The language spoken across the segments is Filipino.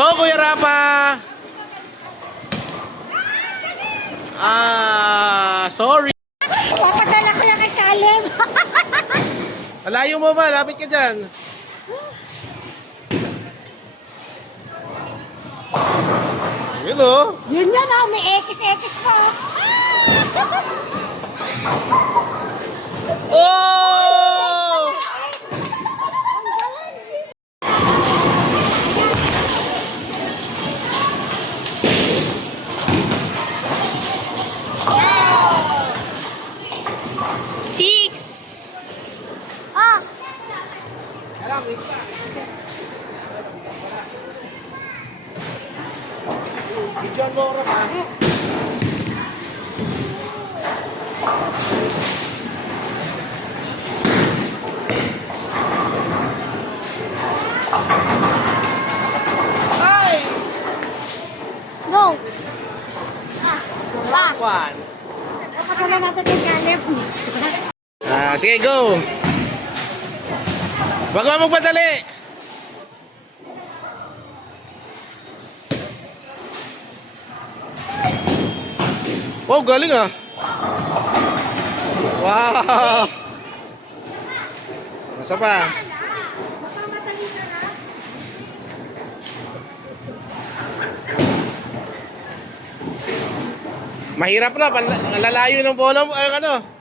Go, Kuya Rapa! Sorry. Papadala ko yan kay Kalem. Malayo mo ba? Lapit ka dyan. Yun o. Yun yan oh, may X pa. Oh! Ah, John Loro ka. Ay! go. Ah, pa. One. Papadala natin kay Kalem. Sige, go. Wag mo magpadali. Wow, galing ah. Wow. Masa pa? Mahirap na, lalayo ng bola mo, ano?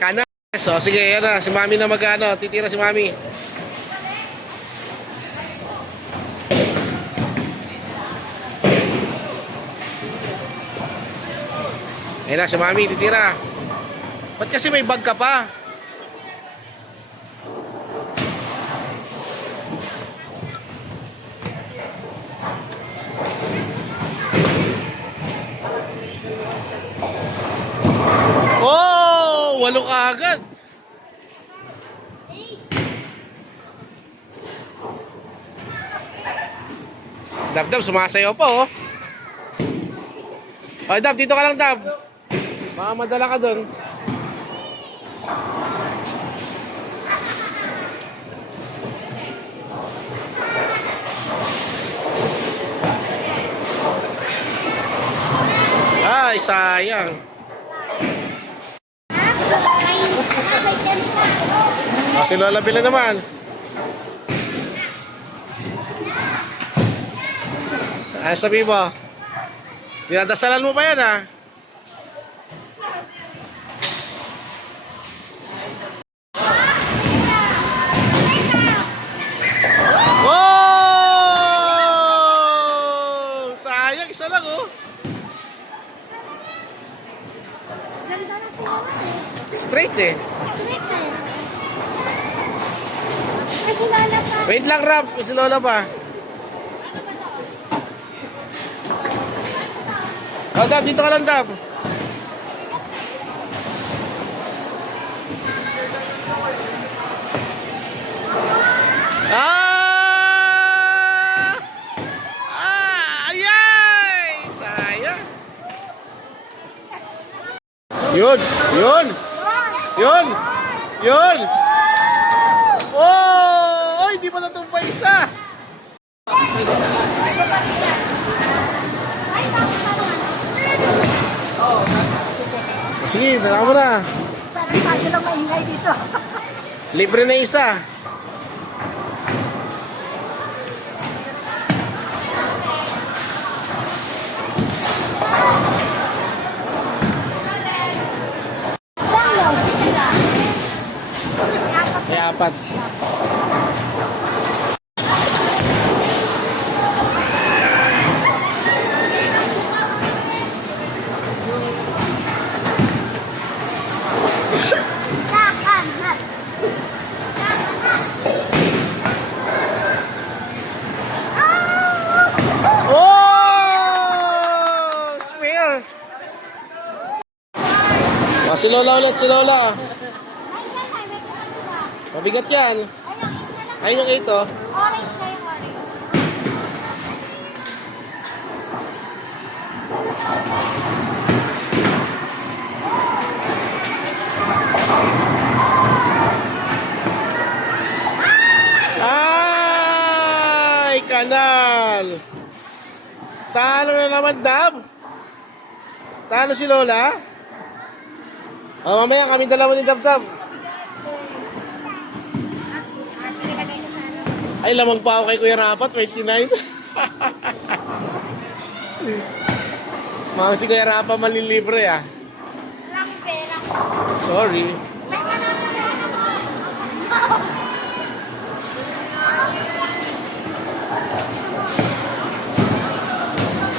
Kana. So, sige, yan na. Si Mami na mag-ano. Titira si Mami. Yan na, si Mami. Titira. Ba't kasi may bag ka pa? Oh! Walo ka agad. Dab, sumasayaw pa oh. Ay, Dab, dito ka lang, Dab. Baka madala ka dun. Ay, sayang. Si Lola Bila naman. Ay, sabi mo. Dinadasalan mo pa yan ah. Oh! Sayang, isa lang oh. Ganda na po. Straight eh. Straight eh. Ay, si Lola pa. Wait lang, Rap. Si Lola pa. Oh, Dab. Dito ka lang, Dab. Ah! Ayay! Sayang. Yun! Yun! Yun! Yun! Oh! Oy, di pa natumpay isa! Sige, tara mo na. Parang tayo lang maingay dito. Libre na isa. May apat. Oh! Spare. Oh, si Lola ulit, si Lola. Mabigat yan. Ayun yung 8 oh. Orange na yung orange. Talo na naman, Dab. Talo si Lola. O, mamaya kami dalawa ni Dab. Ay, lamang pa ako kay Kuya Rapa, 29. Mga si Kuya Rapa malilibre ah. Lang pera. Sorry.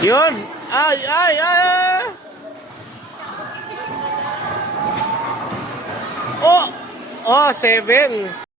Yun. Ay, ay, ay. Oh, 7.